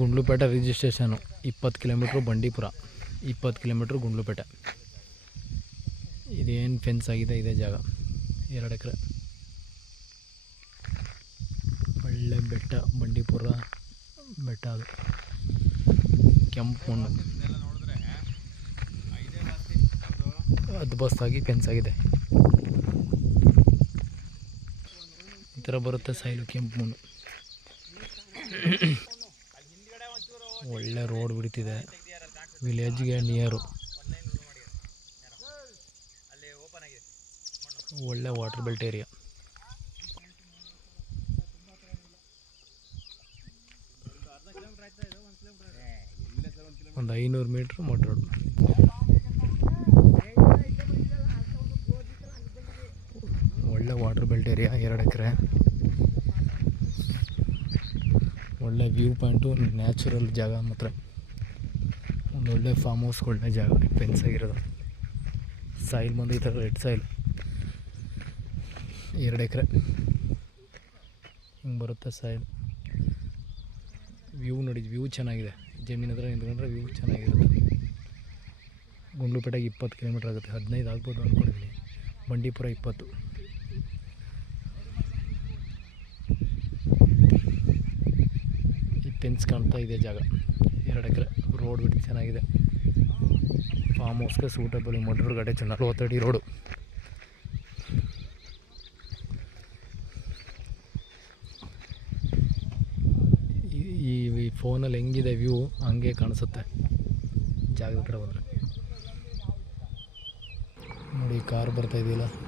Gundlupet registration ಇಪ್ಪತ್ತು kilometre Bandipur, ಇಪ್ಪತ್ತು kilometre Gundlupet. ಇದೇನು ಫೆನ್ಸ್ ಆಗಿದೆ, ಇದೇ ಜಾಗ, ಎರಡು ಎಕರೆ. ಒಳ್ಳೆ ಬೆಟ್ಟ, ಬಂಡೀಪುರ ಬೆಟ್ಟ ಅದು. ಕೆಂಪು ಮಣ್ಣು. ಅದ್ಬಸ್ತಾಗಿ ಫೆನ್ಸ್ ಆಗಿದೆ. ಈ ಥರ ಬರುತ್ತೆ ಸೈಲು ಕೆಂಪು ಮಣ್ಣು. ಒಳ್ಳೆ ರೋಡ್ ಬಿಡ್ತಿದೆ. ವಿಲೇಜ್ಗೆ ನಿಯರು ಒಳ್ಳೆ ವಾಟರ್ ಬೆಲ್ಟ್ ಏರಿಯಾ ಒಂದು ಐನೂರು ಮೀಟ್ರ್ ಮಡ್ ರೋಡ್ ಒಳ್ಳೆ ವಾಟರ್ ಬೆಲ್ಟ್ ಏರಿಯಾ ಎರಡು ಎಕರೆ. ಒಳ್ಳೆ ವ್ಯೂ ಪಾಯಿಂಟು, ನ್ಯಾಚುರಲ್ ಜಾಗ ಮಾತ್ರ. ಒಂದು ಒಳ್ಳೆ ಫಾರ್ಮ್ ಹೌಸ್ ಒಳ್ಳೆ ಜಾಗ ಫೆನ್ಸ್ ಆಗಿರೋದು. ಸಾಯಿಲ್ ಬಂದು ಈ ಥರ ರೆಡ್ ಸಾಯಿಲ್ ಎರಡು ಎಕರೆ. ಹಿಂಗೆ ಬರುತ್ತೆ ಸಾಯಿಲ್ ವ್ಯೂ ನೋಡಿ ವ್ಯೂ ಚೆನ್ನಾಗಿದೆ. ಜಮೀನ ಹತ್ರ ನಿಂತ್ಕೊಂಡ್ರೆ ವ್ಯೂ ಚೆನ್ನಾಗಿರುತ್ತೆ. ಗುಂಡ್ಲುಪೇಟೆಗೆ ಇಪ್ಪತ್ತು ಕಿಲೋಮೀಟ್ರ್ ಆಗುತ್ತೆ. ಹದಿನೈದು ಆಗ್ಬೋದು ಅಂದ್ಕೊಂಡಿದ್ದೀನಿ ಬಂಡೀಪುರ ಇಪ್ಪತ್ತು. ಈ ಪೆನ್ಸ್ ಕಾಣ್ತಾ ಇದೆ ಜಾಗ. ಎರಡು ಎಕರೆ ರೋಡ್ ಬಿಟ್ಟು ಚೆನ್ನಾಗಿದೆ. ಫಾರ್ಮ್ ಹೌಸ್ಗೆ ಸೂಟಬಲ್ ಮಡ್ರೂರು ಗಾಡಿ ಚೆನ್ನಾಗಿ ನಲ್ವತ್ತಡಿ ರೋಡು. ಈ- ಈ ಫೋನಲ್ಲಿ ಹೆಂಗಿದೆ ವ್ಯೂ ಹಂಗೆ ಕಾಣಿಸುತ್ತೆ. ಜಾಗದ ಕಡೆ ಬಂದರೆ ನೋಡಿ ಕಾರ್ ಬರ್ತಾ ಇದೆಯಲ್ಲ.